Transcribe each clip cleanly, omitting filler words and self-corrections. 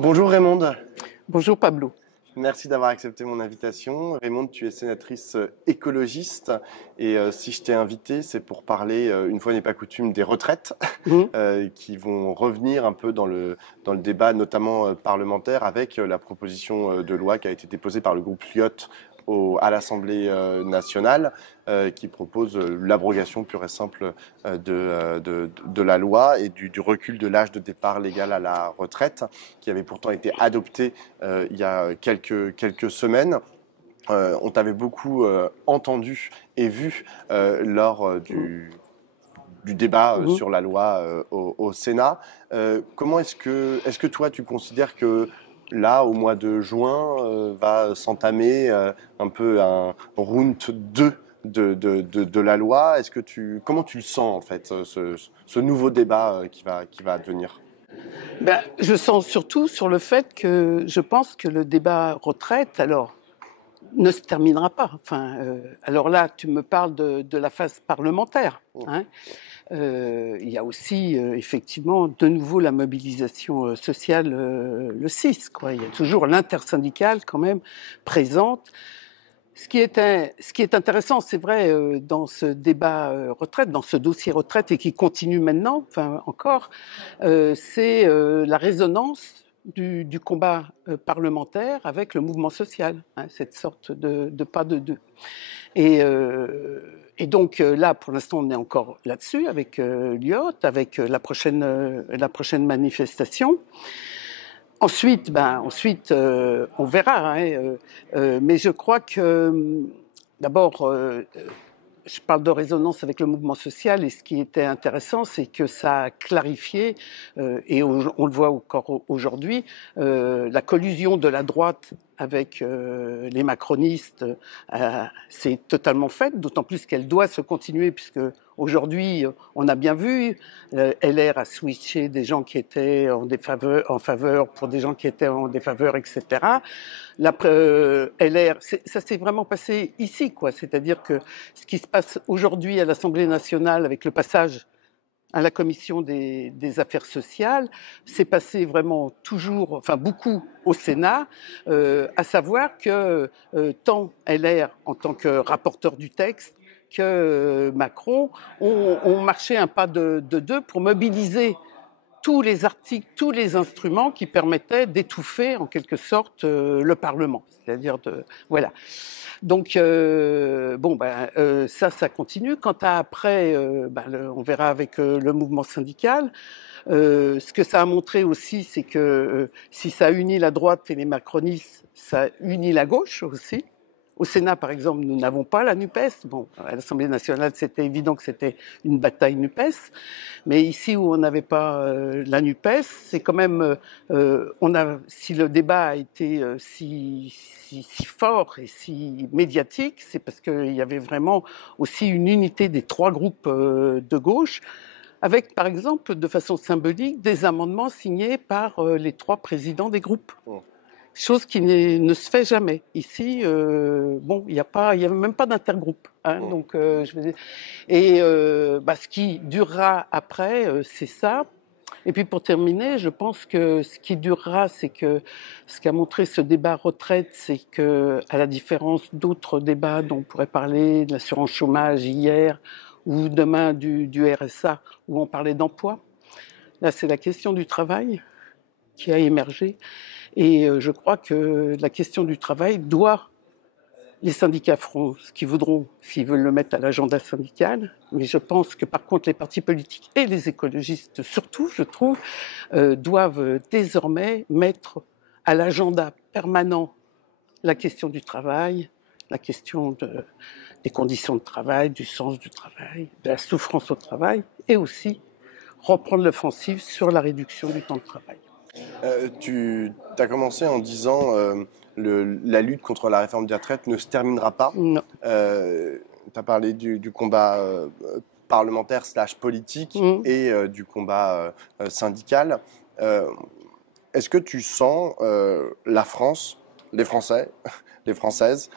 Bonjour Raymonde, Bonjour Pablo. merci d'avoir accepté mon invitation. Raymonde, tu es sénatrice écologiste et si je t'ai invité, c'est pour parler, une fois n'est pas coutume, des retraites Mhm. qui vont revenir un peu dans le débat, notamment parlementaire, avec la proposition de loi qui a été déposée par le groupe Lyotte à l'Assemblée nationale, qui propose l'abrogation pure et simple de la loi et du recul de l'âge de départ légal à la retraite, qui avait pourtant été adopté il y a quelques semaines. On t'avait beaucoup entendu et vu lors du débat Mhm. sur la loi au Sénat. Comment est-ce que toi tu considères que là, au mois de juin, va s'entamer un peu un round 2 de la loi? Comment tu le sens en fait, ce nouveau débat qui va advenir? Je sens surtout sur le fait que je pense que le débat retraite, alors, ne se terminera pas. Alors là, tu me parles de la phase parlementaire, hein. Il y a aussi effectivement de nouveau la mobilisation sociale le 6, quoi. Il y a toujours l'intersyndicale quand même présente. Ce qui est intéressant, c'est vrai, dans ce débat retraite, dans ce dossier retraite et qui continue maintenant, enfin encore, c'est la résonance du combat parlementaire avec le mouvement social, hein, cette sorte de pas de deux. Et donc là, pour l'instant, on est encore là-dessus avec Lyotte, avec la prochaine manifestation. Ensuite, on verra, hein, mais je crois que d'abord, je parle de résonance avec le mouvement social, et ce qui était intéressant, c'est que ça a clarifié, et on le voit encore aujourd'hui, la collusion de la droite avec les macronistes, c'est totalement faite, d'autant plus qu'elle doit se continuer, puisque aujourd'hui, on a bien vu, LR a switché des gens qui étaient en faveur pour des gens qui étaient en défaveur, etc. LR, ça s'est vraiment passé ici, quoi. C'est-à-dire que ce qui se passe aujourd'hui à l'Assemblée nationale avec le passage à la commission des affaires sociales, s'est passé vraiment toujours, enfin beaucoup au Sénat, à savoir que tant LR en tant que rapporteur du texte que Macron ont marché un pas de deux pour mobiliser tous les articles, tous les instruments qui permettaient d'étouffer en quelque sorte le Parlement. C'est-à-dire voilà. Donc ça continue. Quant à après, on verra avec le mouvement syndical. Ce que ça a montré aussi, c'est que si ça unit la droite et les macronistes, ça unit la gauche aussi. Au Sénat, par exemple, nous n'avons pas la NUPES. Bon, à l'Assemblée nationale, c'était évident que c'était une bataille NUPES. Mais ici où on n'avait pas la NUPES, c'est quand même, si le débat a été si fort et si médiatique, c'est parce qu'il y avait vraiment aussi une unité des trois groupes de gauche, avec par exemple, de façon symbolique, des amendements signés par les trois présidents des groupes. Chose qui ne se fait jamais. Ici, il n'y a même pas d'intergroupe, hein, donc je veux dire. Et ce qui durera après, c'est ça. Et puis pour terminer, je pense que ce qui durera, c'est que ce qu'a montré ce débat retraite, c'est que, à la différence d'autres débats dont on pourrait parler, de l'assurance chômage hier, ou demain du RSA, où on parlait d'emploi, là c'est la question du travail qui a émergé. Et je crois que la question du travail doit. Les syndicats feront ce qu'ils voudront s'ils veulent le mettre à l'agenda syndical, mais je pense que par contre les partis politiques et les écologistes surtout, je trouve, doivent désormais mettre à l'agenda permanent la question du travail, la question des conditions de travail, du sens du travail, de la souffrance au travail, et aussi reprendre l'offensive sur la réduction du temps de travail. Tu as commencé en disant la lutte contre la réforme des retraites ne se terminera pas. Non. Tu as parlé du combat parlementaire slash politique et du combat syndical. Est-ce que tu sens la France, les Français, les Françaises,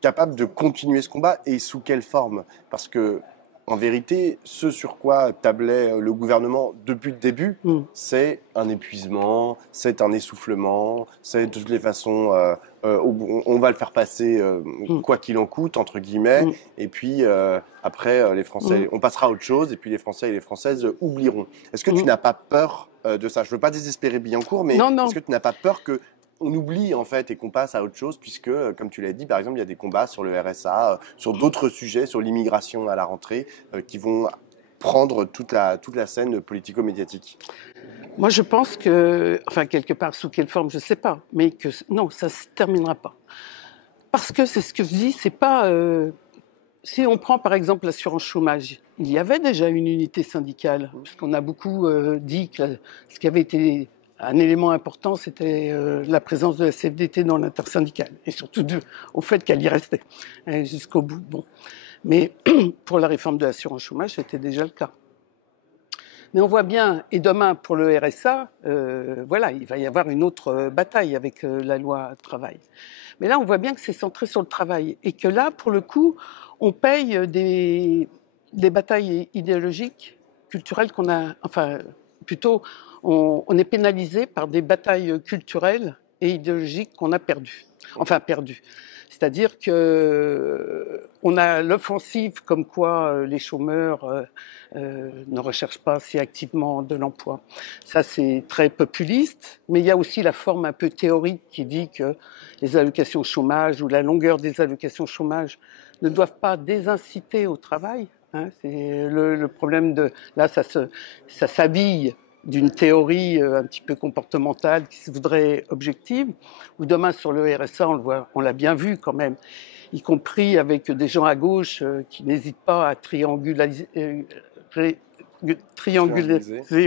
capables de continuer ce combat et sous quelle forme? Parce que en vérité, ce sur quoi tablait le gouvernement depuis le début, Mm. c'est un épuisement, c'est un essoufflement, c'est de toutes les façons, on va le faire passer Mm. quoi qu'il en coûte, entre guillemets, Mm. et puis après, les Mm. Français, on passera à autre chose, et puis les Français et les Françaises oublieront. Est-ce que tu Mm. n'as pas peur de ça? Je veux pas désespérer Billancourt, mais Non, est-ce non. que tu n'as pas peur que on oublie en fait et qu'on passe à autre chose puisque, comme tu l'as dit, par exemple, il y a des combats sur le RSA, sur d'autres sujets, sur l'immigration à la rentrée, qui vont prendre toute la scène politico-médiatique. Moi, je pense que, enfin, quelque part, sous quelle forme, je ne sais pas, mais que non, ça ne se terminera pas. Parce que c'est ce que je dis, c'est pas. Si on prend par exemple l'assurance chômage, il y avait déjà une unité syndicale, puisqu'on a beaucoup dit que ce qui avait été un élément important, c'était la présence de la CFDT dans l'intersyndicale, et surtout au fait qu'elle y restait jusqu'au bout. Bon. Mais pour la réforme de l'assurance chômage, c'était déjà le cas. Mais on voit bien, et demain pour le RSA, voilà, il va y avoir une autre bataille avec la loi travail. Mais là, on voit bien que c'est centré sur le travail et que là, pour le coup, on paye des batailles idéologiques, culturelles qu'on a, enfin, plutôt, on est pénalisé par des batailles culturelles et idéologiques qu'on a perdues. Enfin, perdues. C'est-à-dire que on a l'offensive comme quoi les chômeurs ne recherchent pas si activement de l'emploi. Ça, c'est très populiste, mais il y a aussi la forme un peu théorique qui dit que les allocations chômage ou la longueur des allocations chômage ne doivent pas désinciter au travail. Hein, c'est le problème de... Là, ça s'habille d'une théorie un petit peu comportementale qui se voudrait objective, ou demain sur le RSA, on l'a bien vu quand même, y compris avec des gens à gauche qui n'hésitent pas à trianguler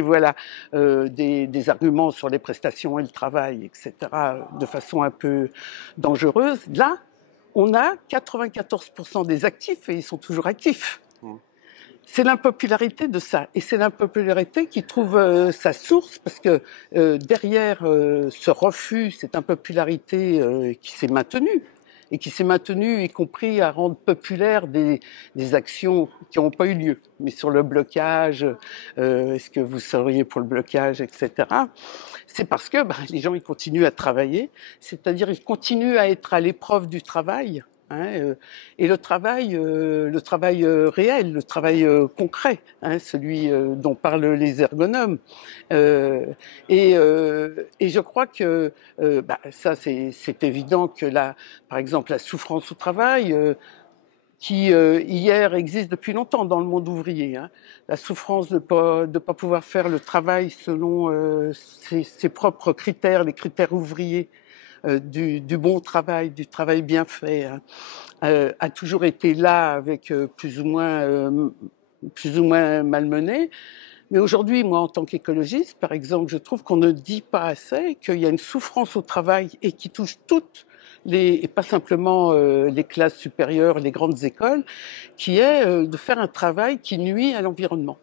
voilà, des arguments sur les prestations et le travail, etc., de façon un peu dangereuse. Là, on a 94% des actifs et ils sont toujours actifs. C'est l'impopularité de ça. Et c'est l'impopularité qui trouve sa source parce que derrière ce refus, cette impopularité qui s'est maintenue, et qui s'est maintenue, y compris à rendre populaires des actions qui n'ont pas eu lieu. Mais sur le blocage, est-ce que vous seriez pour le blocage, etc. C'est parce que les gens ils continuent à travailler, c'est-à-dire ils continuent à être à l'épreuve du travail. Hein, et le travail réel, le travail concret, hein, celui dont parlent les ergonomes. Et je crois que ça, c'est évident que par exemple, la souffrance au travail, qui hier existe depuis longtemps dans le monde ouvrier. Hein. La souffrance de pas pouvoir faire le travail selon ses propres critères, les critères ouvriers du bon travail, du travail bien fait, hein, a toujours été là avec plus ou moins malmené. Mais aujourd'hui, moi, en tant qu'écologiste, par exemple, je trouve qu'on ne dit pas assez qu'il y a une souffrance au travail et qui touche toutes et pas simplement les classes supérieures, les grandes écoles, qui est de faire un travail qui nuit à l'environnement.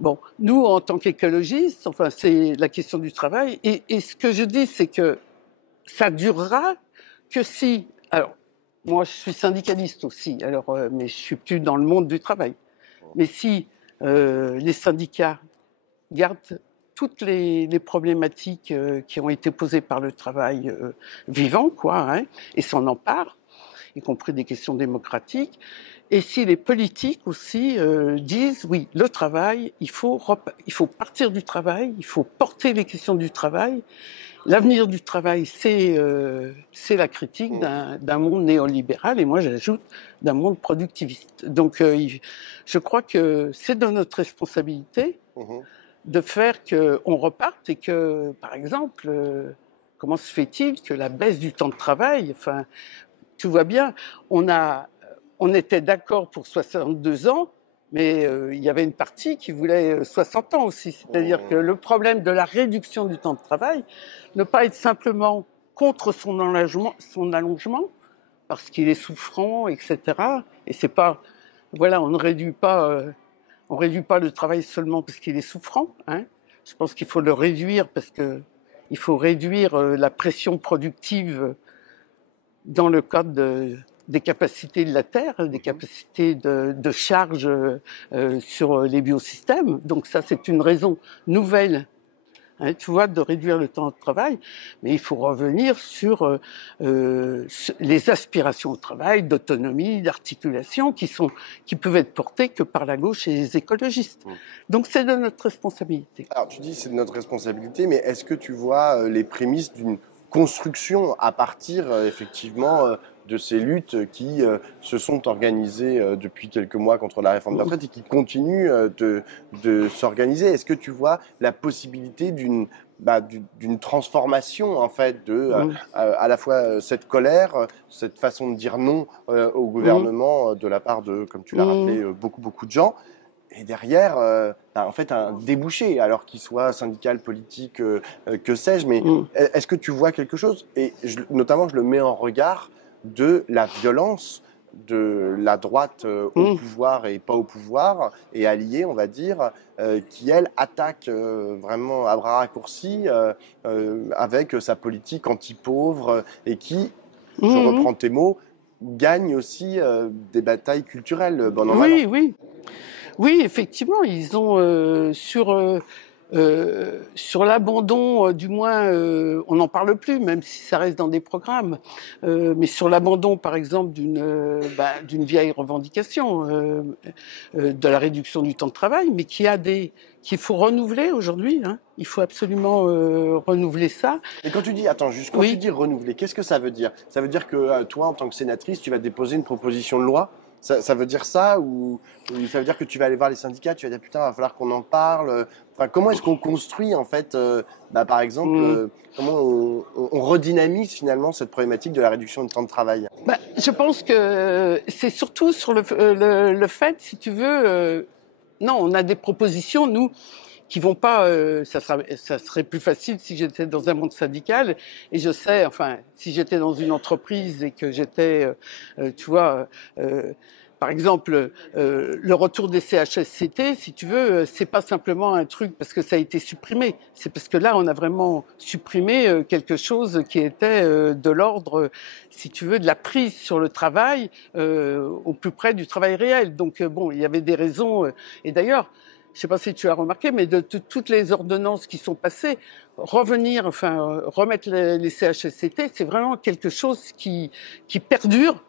Bon, nous, en tant qu'écologistes, enfin, c'est la question du travail. Et ce que je dis, c'est que ça durera que si... Alors, moi, je suis syndicaliste aussi, mais je suis plus dans le monde du travail. Mais si les syndicats gardent toutes les problématiques qui ont été posées par le travail vivant, quoi, hein, et s'en emparent, y compris des questions démocratiques. Et si les politiques aussi disent, oui, le travail, il faut partir du travail, il faut porter les questions du travail. L'avenir du travail, c'est la critique d'un monde néolibéral, et moi j'ajoute d'un monde productiviste. Donc je crois que c'est de notre responsabilité de faire qu'on reparte et que, par exemple, comment se fait-il que la baisse du temps de travail, enfin, tu vois bien, on était d'accord pour 62 ans, mais il y avait une partie qui voulait 60 ans aussi. C'est-à-dire que le problème de la réduction du temps de travail, ne pas être simplement contre son allongement parce qu'il est souffrant, etc. Et c'est pas, voilà, on réduit pas le travail seulement parce qu'il est souffrant. Hein. Je pense qu'il faut le réduire parce que il faut réduire la pression productive dans le cadre des capacités de la Terre, des capacités de charge sur les biosystèmes. Donc ça, c'est une raison nouvelle, hein, tu vois, de réduire le temps de travail. Mais il faut revenir sur les aspirations au travail, d'autonomie, d'articulation, qui peuvent être portées que par la gauche et les écologistes. Donc c'est de notre responsabilité. Alors tu dis c'est de notre responsabilité, mais est-ce que tu vois les prémices d'une construction à partir effectivement de ces luttes qui se sont organisées depuis quelques mois contre la réforme des retraites et qui continuent de s'organiser? Est-ce que tu vois la possibilité d'une transformation en fait de à la fois cette colère, cette façon de dire non au gouvernement de la part de, comme tu l'as rappelé, beaucoup de gens, et derrière, en fait, un débouché, alors qu'il soit syndical, politique, que sais-je, mais est-ce que tu vois quelque chose? Et notamment, je le mets en regard de la violence de la droite au pouvoir et pas au pouvoir, et alliée, on va dire, qui, elle, attaque vraiment à bras raccourcis avec sa politique anti-pauvre et qui, je reprends tes mots, gagne aussi des batailles culturelles, bon an, mal an. Oui, effectivement, ils ont sur l'abandon, du moins, on n'en parle plus, même si ça reste dans des programmes. Mais sur l'abandon, par exemple, d'une vieille revendication de la réduction du temps de travail, mais qu'il faut renouveler aujourd'hui. Hein. Il faut absolument renouveler ça. Et quand tu dis, attends, juste quand tu dis renouveler, qu'est-ce que ça veut dire? Ça veut dire que toi, en tant que sénatrice, tu vas déposer une proposition de loi? Ça veut dire ça ou ça veut dire que tu vas aller voir les syndicats, tu vas dire putain, il va falloir qu'on en parle. Enfin, comment est-ce qu'on construit en fait, par exemple, comment on redynamise finalement cette problématique de la réduction du temps de travail? Je pense que c'est surtout sur le fait, si tu veux, non, on a des propositions, nous, qui vont pas. Ça serait plus facile si j'étais dans un monde syndical. Et je sais, enfin, si j'étais dans une entreprise et que j'étais, tu vois, par exemple, le retour des CHSCT, si tu veux, c'est pas simplement un truc parce que ça a été supprimé. C'est parce que là, on a vraiment supprimé quelque chose qui était de l'ordre, si tu veux, de la prise sur le travail au plus près du travail réel. Donc bon, il y avait des raisons. Et d'ailleurs, je ne sais pas si tu as remarqué, mais de toutes les ordonnances qui sont passées, remettre les CHSCT, c'est vraiment quelque chose qui perdure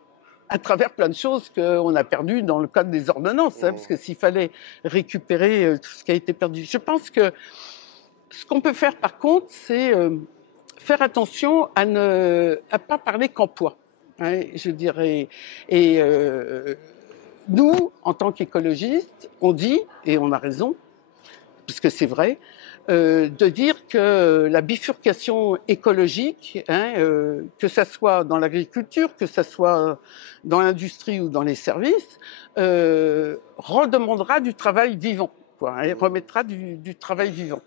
à travers plein de choses qu'on a perdues dans le cadre des ordonnances, hein, parce que s'il fallait récupérer tout ce qui a été perdu. Je pense que ce qu'on peut faire par contre, c'est faire attention à ne pas parler qu'emploi, hein, je dirais. Et nous, en tant qu'écologistes, on dit, et on a raison, parce que c'est vrai, de dire que la bifurcation écologique, hein, que ça soit dans l'agriculture, que ça soit dans l'industrie ou dans les services, redemandera du travail vivant, quoi, hein, et remettra du travail vivant.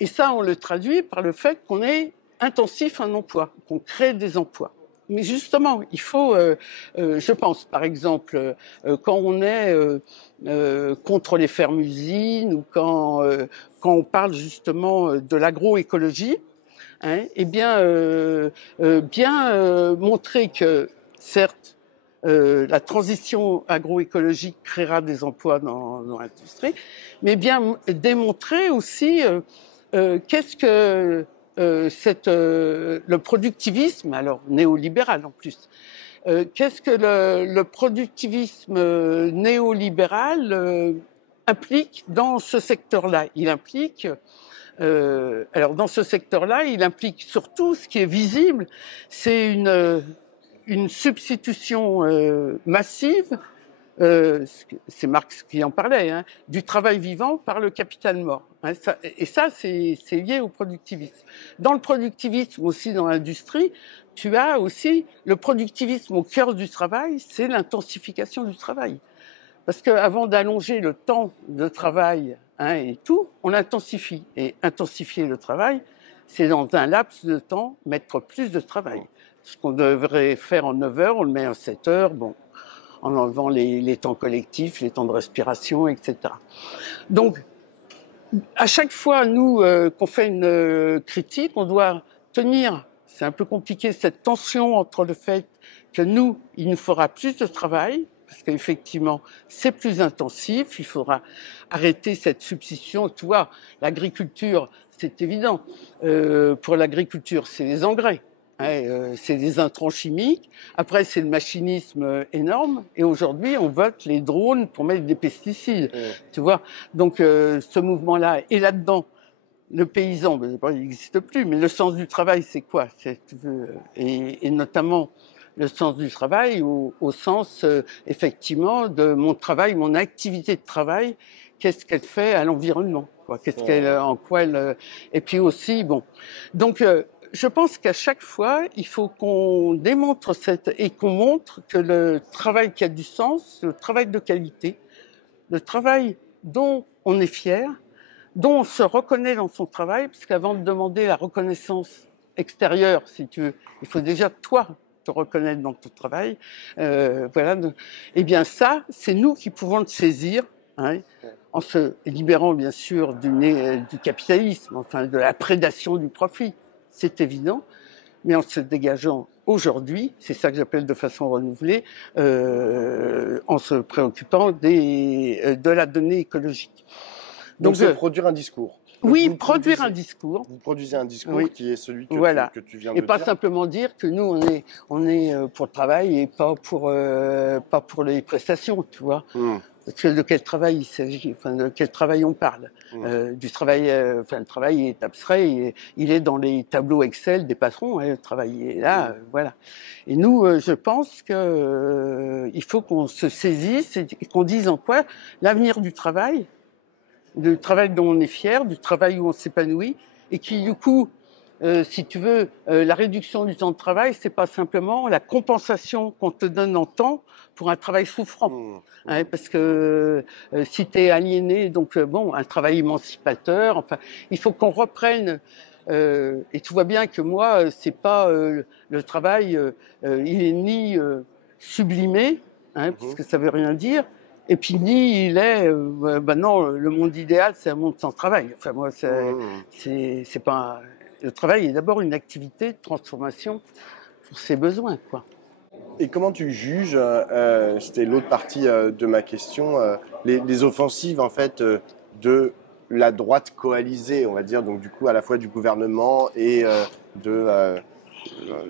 Et ça, on le traduit par le fait qu'on est intensif en emploi, qu'on crée des emplois. Mais justement, il faut, je pense, par exemple, quand on est contre les fermes-usines ou quand on parle justement de l'agroécologie, hein, eh bien, montrer que, certes, la transition agroécologique créera des emplois dans l'industrie, mais bien démontrer aussi qu'est-ce que le productivisme, alors néolibéral en plus, qu'est-ce que le productivisme néolibéral implique dans ce secteur-là? Il implique, alors dans ce secteur-là, il implique surtout ce qui est visible, c'est une substitution massive, c'est Marx qui en parlait, hein, du travail vivant par le capital mort. Hein, ça, c'est lié au productivisme. Dans le productivisme, aussi dans l'industrie, tu as aussi le productivisme au cœur du travail, c'est l'intensification du travail. Parce qu'avant d'allonger le temps de travail, hein, et tout, on intensifie. Et intensifier le travail, c'est dans un laps de temps mettre plus de travail. Ce qu'on devrait faire en 9 heures, on le met en 7 heures, bon, en enlevant les temps collectifs, les temps de respiration, etc. Donc, à chaque fois, nous, qu'on fait une critique, on doit tenir, c'est un peu compliqué, cette tension entre le fait que nous, il nous faudra plus de travail, parce qu'effectivement, c'est plus intensif, il faudra arrêter cette substitution. Tu vois, l'agriculture, c'est évident. Pour l'agriculture, c'est les engrais. C'est des intrants chimiques. Après, c'est le machinisme énorme. Et aujourd'hui, on vote les drones pour mettre des pesticides. Tu vois. Donc, ce mouvement-là est là-dedans. Le paysan, il n'existe plus. Mais le sens du travail, c'est quoi? Et notamment le sens du travail au sens, effectivement, de mon travail, mon activité de travail. Qu'est-ce qu'elle fait à l'environnement, quoi? En quoi elle. Et puis aussi, bon. Donc, je pense qu'à chaque fois, il faut qu'on démontre et qu'on montre que le travail qui a du sens, le travail de qualité, le travail dont on est fier, dont on se reconnaît dans son travail, parce qu'avant de demander la reconnaissance extérieure, si tu veux, il faut déjà toi te reconnaître dans ton travail. Voilà. Eh bien ça, c'est nous qui pouvons le saisir, en se libérant bien sûr du capitalisme, enfin de la prédation du profit. C'est évident, mais en se dégageant aujourd'hui, c'est ça que j'appelle de façon renouvelée, en se préoccupant de la donnée écologique. Donc c'est produire un discours. Oui, produire un discours. Vous produisez un discours qui est celui que tu viens de dire. Et pas simplement dire que nous, on est pour le travail et pas pour les prestations, tu vois. Parce que de quel travail il s'agit, enfin de quel travail on parle. Du travail, le travail est abstrait, il est dans les tableaux Excel des patrons, le travail est là, voilà. Et nous, je pense que il faut qu'on se saisisse et qu'on dise en quoi l'avenir du travail dont on est fier, du travail où on s'épanouit, et qui du coup, si tu veux, la réduction du temps de travail, c'est pas simplement la compensation qu'on te donne en temps pour un travail souffrant, parce que si tu es aliéné, donc un travail émancipateur, enfin, il faut qu'on reprenne. Et tu vois bien que moi, c'est pas le travail, il est ni sublimé, parce que ça veut rien dire. Et puis ni il est, non, le monde idéal, c'est un monde sans travail. Enfin moi, c'est pas. Le travail est d'abord une activité de transformation pour ses besoins, quoi. Et comment tu juges, c'était l'autre partie de ma question, les offensives en fait de la droite coalisée, on va dire, donc du coup à la fois du gouvernement et de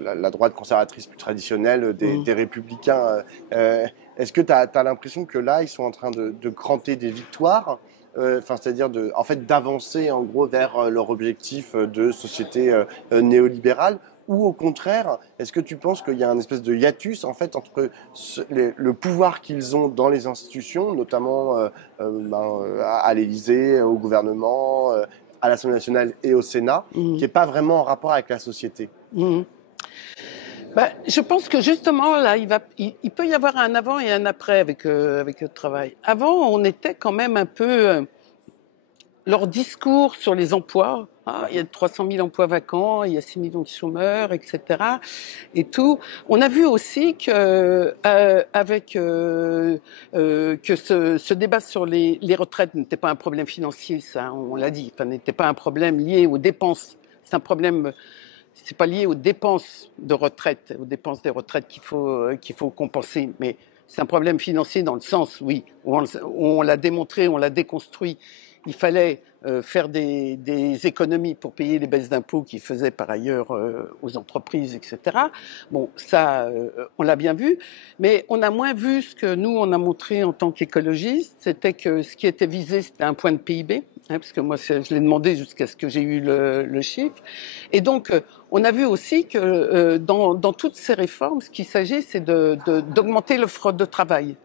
la droite conservatrice plus traditionnelle des républicains. Est-ce que tu as l'impression que là, ils sont en train de cranter des victoires, c'est-à-dire en fait, d'avancer en gros vers leur objectif de société néolibérale, ou au contraire, est-ce que tu penses qu'il y a un espèce de hiatus en fait entre le pouvoir qu'ils ont dans les institutions, notamment à l'Élysée, au gouvernement, à l'Assemblée nationale et au Sénat, qui n'est pas vraiment en rapport avec la société? Je pense que justement là, il peut y avoir un avant et un après avec le travail. Avant, on était quand même un peu leur discours sur les emplois. Il y a 300 000 emplois vacants, il y a 6 millions de chômeurs, etc. Et tout. On a vu aussi que que ce débat sur les retraites n'était pas un problème financier, ça, on l'a dit. Enfin, n'était pas un problème lié aux dépenses. C'est un problème. C'est pas lié aux dépenses de retraite, aux dépenses des retraites qu'il faut compenser, mais c'est un problème financier dans le sens, oui, où on l'a démontré, on l'a déconstruit. Il fallait faire des économies pour payer les baisses d'impôts qu'ils faisaient par ailleurs aux entreprises, etc. Bon, ça, on l'a bien vu, mais on a moins vu ce que nous, on a montré en tant qu'écologistes, c'était que ce qui était visé, c'était un point de PIB, parce que moi, je l'ai demandé jusqu'à ce que j'ai eu le chiffre. Et donc, on a vu aussi que dans toutes ces réformes, ce qu'il s'agit, c'est d'augmenter l'offre de travail.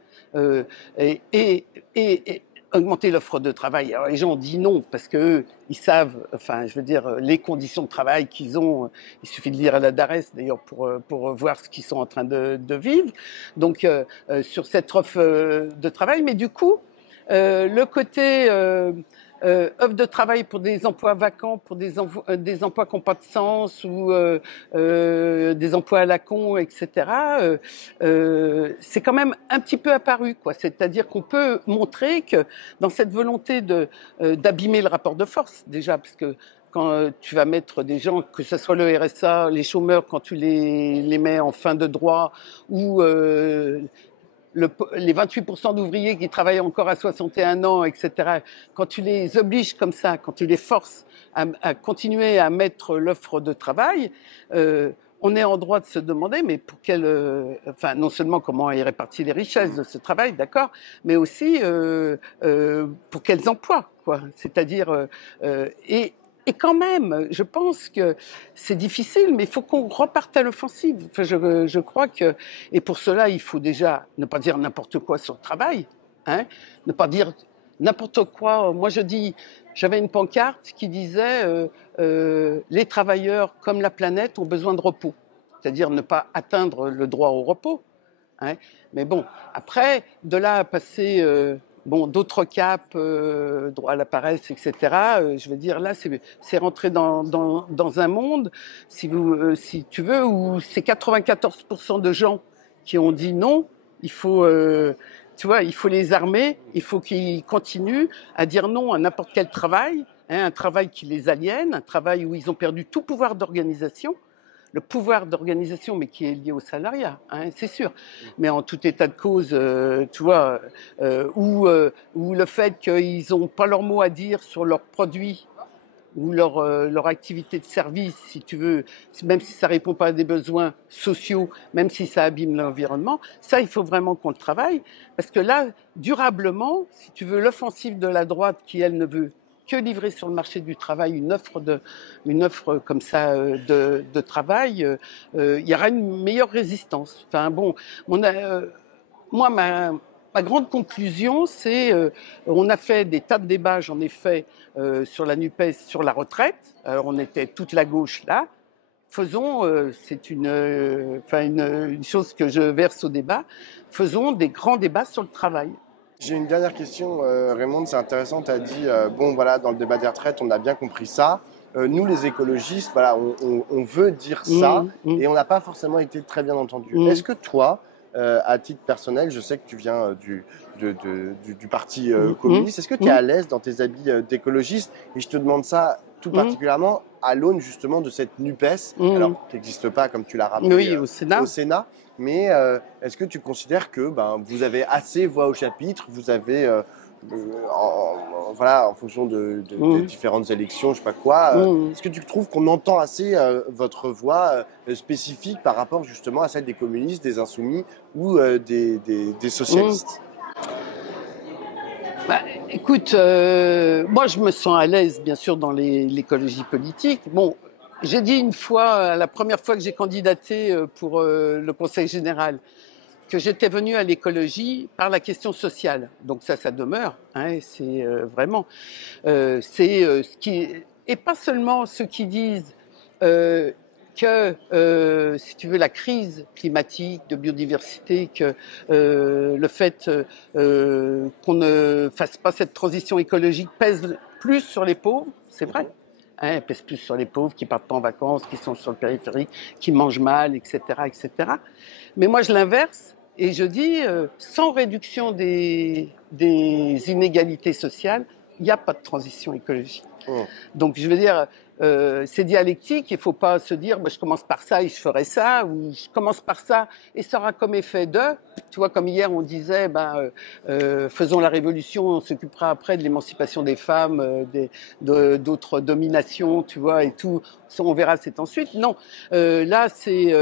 Et augmenter l'offre de travail. Alors les gens ont dit non parce que ils savent, enfin, je veux dire, les conditions de travail qu'ils ont. Il suffit de lire à la DARES d'ailleurs pour voir ce qu'ils sont en train de vivre. Donc sur cette offre de travail, mais du coup, le côté offre de travail pour des emplois vacants, pour des emplois qui n'ont pas de sens ou des emplois à la con, etc. C'est quand même un petit peu apparu, quoi. C'est-à-dire qu'on peut montrer que dans cette volonté d'abîmer le rapport de force, déjà, parce que quand tu vas mettre des gens, que ce soit le RSA, les chômeurs, quand tu les mets en fin de droit, ou les 28% d'ouvriers qui travaillent encore à 61 ans, etc., quand tu les obliges comme ça, quand tu les forces à continuer à mettre l'offre de travail, on est en droit de se demander, mais pour quelle, enfin, non seulement comment est répartie les richesses de ce travail, d'accord, mais aussi pour quels emplois, quoi. C'est-à-dire, et quand même, je pense que c'est difficile, mais il faut qu'on reparte à l'offensive. Enfin, je crois que, et pour cela, il faut déjà ne pas dire n'importe quoi sur le travail, hein, ne pas dire n'importe quoi. Moi, je dis, j'avais une pancarte qui disait les travailleurs, comme la planète, ont besoin de repos, c'est-à-dire ne pas atteindre le droit au repos. Hein. Mais bon, après, de là à passer bon, d'autres caps, droit à la paresse, etc. Je veux dire, là, c'est rentrer dans un monde, si tu veux, où c'est 94% de gens qui ont dit non. Il faut, tu vois, il faut les armer. Il faut qu'ils continuent à dire non à n'importe quel travail, hein, un travail qui les aliène, un travail où ils ont perdu tout pouvoir d'organisation. Le pouvoir d'organisation, mais qui est lié au salariat, hein, c'est sûr. Mais en tout état de cause, tu vois, ou le fait qu'ils n'ont pas leur mot à dire sur leurs produits ou leur activité de service, si tu veux, même si ça répond pas à des besoins sociaux, même si ça abîme l'environnement, ça, il faut vraiment qu'on le travaille, parce que là, durablement, si tu veux, l'offensive de la droite qui, elle, ne veut que livrer sur le marché du travail une offre comme ça de travail, il y aura une meilleure résistance. Enfin bon, moi, ma grande conclusion, c'est on a fait des tas de débats, j'en ai fait sur la NUPES, sur la retraite. Alors, on était toute la gauche là. Faisons, c'est une chose que je verse au débat, faisons des grands débats sur le travail. J'ai une dernière question, Raymond, c'est intéressant, tu as dit, bon voilà, dans le débat des retraites, on a bien compris ça. Nous, les écologistes, voilà, on veut dire ça et on n'a pas forcément été très bien entendus. Est-ce que toi, à titre personnel, je sais que tu viens du parti communiste, est-ce que tu es à l'aise dans tes habits d'écologiste? Et je te demande ça tout particulièrement à l'aune justement de cette NUPES, alors qui n'existe pas, comme tu l'as rappelé, au Sénat. Mais est-ce que tu considères que vous avez assez voix au chapitre, vous avez, voilà, en fonction des différentes élections, je sais pas quoi, est-ce que tu trouves qu'on entend assez votre voix spécifique par rapport justement à celle des communistes, des insoumis ou des socialistes? Bah, écoute, moi je me sens à l'aise bien sûr dans l'écologie politique. Bon, j'ai dit une fois, la première fois que j'ai candidaté pour le Conseil général, que j'étais venue à l'écologie par la question sociale. Donc ça demeure. Hein, c'est vraiment, c'est ce qui, et pas seulement ceux qui disent que, si tu veux, la crise climatique, de biodiversité, que le fait qu'on ne fasse pas cette transition écologique pèse plus sur les pauvres, c'est vrai. Hein, elle pèse plus sur les pauvres qui partent pas en vacances, qui sont sur le périphérique, qui mangent mal, etc., etc. Mais moi, je l'inverse et je dis, sans réduction des inégalités sociales, il n'y a pas de transition écologique. Donc, je veux dire, c'est dialectique. Il ne faut pas se dire, je commence par ça et je ferai ça, ou je commence par ça et ça aura comme effet de. Tu vois, comme hier, on disait, faisons la révolution, on s'occupera après de l'émancipation des femmes, d'autres dominations, tu vois, et tout. On verra, c'est ensuite. Non, là, c'est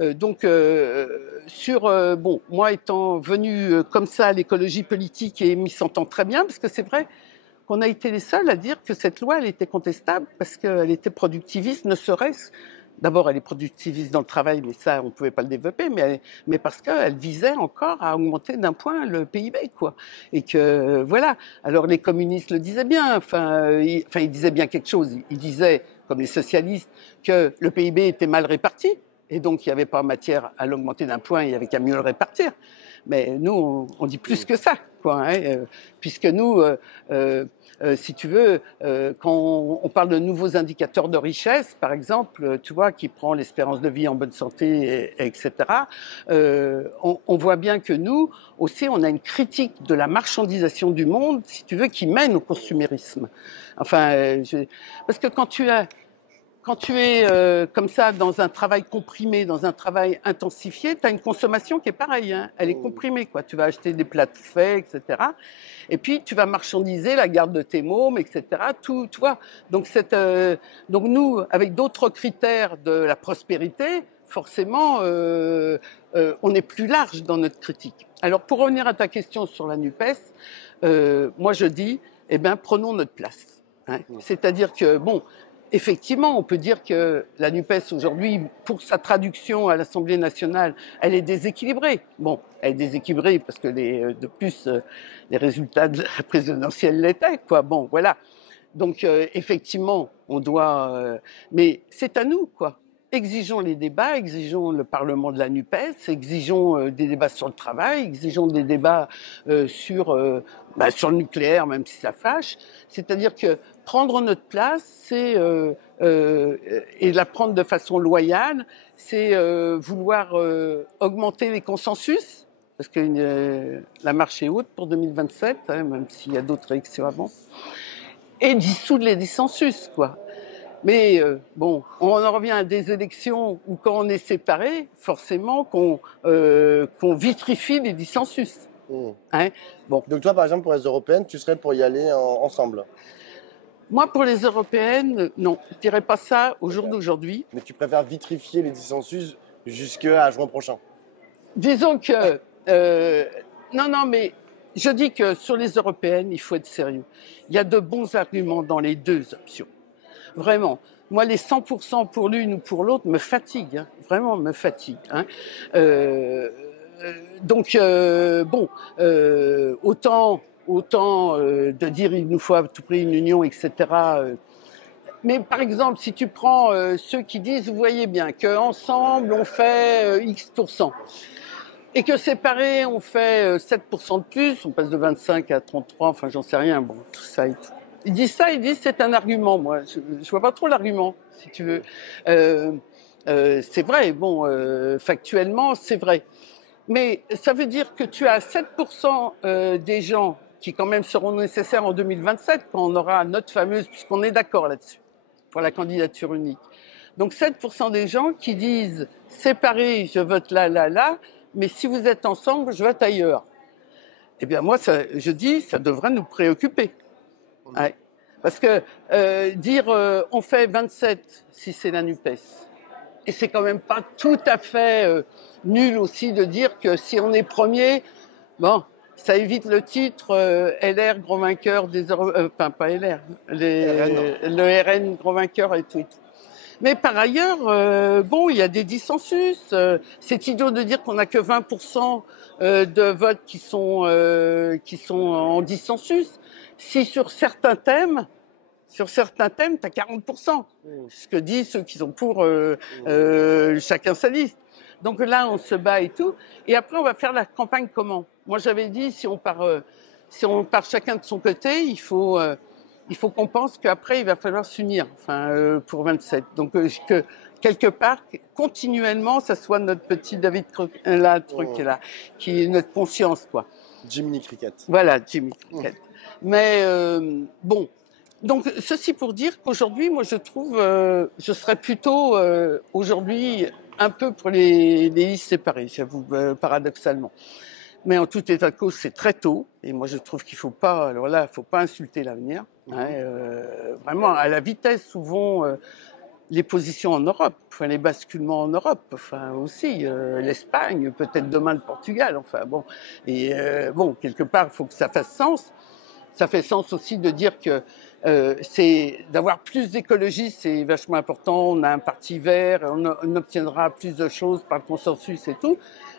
donc bon, moi étant venue comme ça à l'écologie politique et m'y sentant très bien, parce que c'est vrai qu'on a été les seuls à dire que cette loi, elle était contestable parce qu'elle était productiviste, ne serait-ce. D'abord, elle est productiviste dans le travail, mais ça, on ne pouvait pas le développer, mais parce qu'elle visait encore à augmenter d'un point le PIB, quoi. Et que, voilà. Alors, les communistes le disaient bien, ils disaient bien quelque chose. Ils disaient, comme les socialistes, que le PIB était mal réparti, et donc il n'y avait pas matière à l'augmenter d'un point, il n'y avait qu'à mieux le répartir. Mais nous, on dit plus que ça. quoi, hein, puisque nous, si tu veux, quand on parle de nouveaux indicateurs de richesse, par exemple, tu vois, qui prend l'espérance de vie en bonne santé, etc., on voit bien que nous, aussi, on a une critique de la marchandisation du monde, si tu veux, qui mène au consumérisme. Enfin, parce que quand tu es comme ça dans un travail comprimé, dans un travail intensifié, tu as une consommation qui est pareille, hein. Elle est comprimée, quoi. Tu vas acheter des plats tout faits, etc. Et puis tu vas marchandiser la garde de tes mômes, etc. Tout, tu vois. Donc nous, avec d'autres critères de la prospérité, forcément, on est plus large dans notre critique. Alors pour revenir à ta question sur la Nupes, moi je dis, eh ben prenons notre place. Hein. C'est-à-dire que bon. Effectivement, on peut dire que la NUPES aujourd'hui, pour sa traduction à l'Assemblée nationale, elle est déséquilibrée. Bon, elle est déséquilibrée parce que de plus, les résultats de la présidentielle l'étaient, quoi. Bon, voilà. Donc, effectivement, on doit... mais c'est à nous, quoi. Exigeons les débats, exigeons le Parlement de la NUPES, exigeons des débats sur le travail, exigeons des débats sur le nucléaire, même si ça fâche. C'est-à-dire que prendre notre place, c'est et la prendre de façon loyale, c'est vouloir augmenter les consensus, parce que la marche est haute pour 2027, hein, même s'il y a d'autres élections avant, et dissoudre les dissensus, quoi. Mais bon, on en revient à des élections où quand on est séparés, forcément qu'on vitrifie les dissensus. Hein, bon. Donc toi, par exemple, pour les européennes, tu serais pour y aller ensemble? Moi, pour les européennes, non, je dirais pas ça au jour d'aujourd'hui. Mais tu préfères vitrifier les dissensus jusqu'à juin prochain? Disons que non, mais je dis que sur les européennes, il faut être sérieux. Il y a de bons arguments dans les deux options. Vraiment. Moi, les 100% pour l'une ou pour l'autre me fatiguent, hein. Vraiment me fatiguent. Hein. Donc, bon, autant de dire il nous faut à tout prix une union, etc. Mais par exemple, si tu prends ceux qui disent, vous voyez bien, qu'ensemble on fait X%, et que séparés on fait 7% de plus, on passe de 25 à 33, enfin j'en sais rien, bon, tout ça et tout. Ils disent ça, ils disent c'est un argument, moi. Je vois pas trop l'argument, si tu veux. C'est vrai, bon, factuellement, c'est vrai. Mais ça veut dire que tu as 7% des gens qui quand même seront nécessaires en 2027, quand on aura notre fameuse, puisqu'on est d'accord là-dessus, pour la candidature unique. Donc 7% des gens qui disent séparés, je vote là, mais si vous êtes ensemble, je vote ailleurs. Eh bien moi, je dis, ça devrait nous préoccuper. Ouais. Parce que dire on fait 27 si c'est la NUPES, et c'est quand même pas tout à fait nul aussi de dire que si on est premier, bon, ça évite le titre LR grand vainqueur des enfin pas LR, le RN grand vainqueur et tout et tout. Mais par ailleurs, bon, il y a des dissensus. C'est idiot de dire qu'on n'a que 20% de votes qui sont en dissensus. Si sur certains thèmes, tu as 40%. Ce que disent ceux qui sont pour chacun sa liste. Donc là, on se bat et tout. Et après, on va faire la campagne comment? Moi, j'avais dit, si on part chacun de son côté, il faut qu'on pense qu'après, il va falloir s'unir, enfin, pour 27. Donc, que quelque part, continuellement, ça soit notre petit David truc là, qui est notre conscience, quoi. Jiminy Cricket. Voilà, Jiminy Cricket. Mais bon, donc ceci pour dire qu'aujourd'hui, moi, je trouve, je serais plutôt aujourd'hui un peu pour les listes séparées, j'avoue, paradoxalement. Mais en tout état de cause, c'est très tôt. Et moi, je trouve qu'il faut pas, alors là, faut pas insulter l'avenir. Hein, vraiment, à la vitesse où vont les positions en Europe, enfin, les basculements en Europe, enfin aussi l'Espagne, peut-être demain le Portugal. Enfin bon, et bon, quelque part, il faut que ça fasse sens. Ça fait sens aussi de dire que c'est d'avoir plus d'écologie, c'est vachement important. On a un parti vert, on obtiendra plus de choses par le consensus et tout.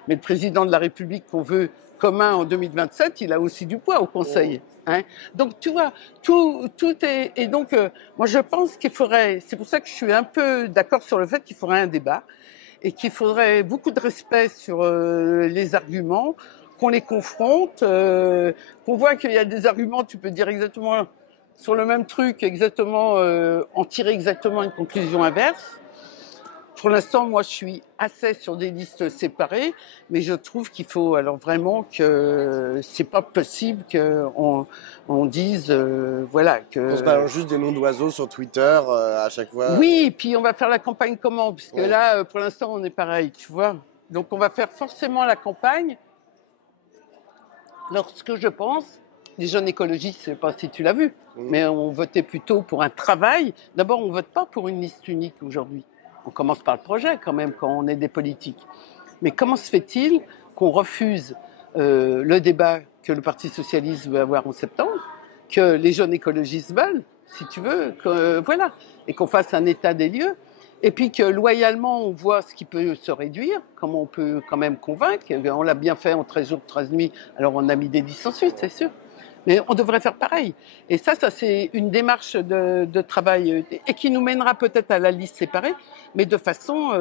Mais le président de la République qu'on veut commun en 2027, il a aussi du poids au Conseil. Hein. Donc tu vois, tout est. Et donc moi je pense qu'il faudrait. C'est pour ça que je suis un peu d'accord sur le fait qu'il faudrait un débat et qu'il faudrait beaucoup de respect sur les arguments, qu'on les confronte, qu'on voit qu'il y a des arguments, tu peux dire exactement sur le même truc, exactement, en tirer exactement une conclusion inverse. Pour l'instant, moi, je suis assez sur des listes séparées, mais je trouve qu'il faut alors vraiment que c'est pas possible qu'on dise, voilà, On se que balance juste des noms d'oiseaux sur Twitter à chaque fois. oui, puis on va faire la campagne comment? Puisque Ouais. là, pour l'instant, on est pareil, tu vois. Donc, on va faire forcément la campagne. Lorsque je pense, les jeunes écologistes, je ne sais pas si tu l'as vu, mais on votait plutôt pour un travail. D'abord, on ne vote pas pour une liste unique aujourd'hui. On commence par le projet quand même quand on est des politiques. Mais comment se fait-il qu'on refuse le débat que le Parti socialiste veut avoir en septembre, que les jeunes écologistes veulent, si tu veux, voilà, et qu'on fasse un état des lieux, et puis que loyalement on voit ce qui peut se réduire, comment on peut quand même convaincre. On l'a bien fait en 13 jours, 13 nuits, alors on a mis des listes ensuite, c'est sûr. Mais on devrait faire pareil. Et ça c'est une démarche de travail et qui nous mènera peut-être à la liste séparée, mais de façon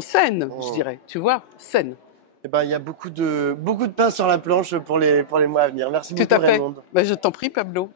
saine, je dirais. Tu vois, saine. Eh ben, il y a beaucoup de pain sur la planche pour les mois à venir. Merci Tout beaucoup, à fait. Raymonde. Ben, je t'en prie, Pablo.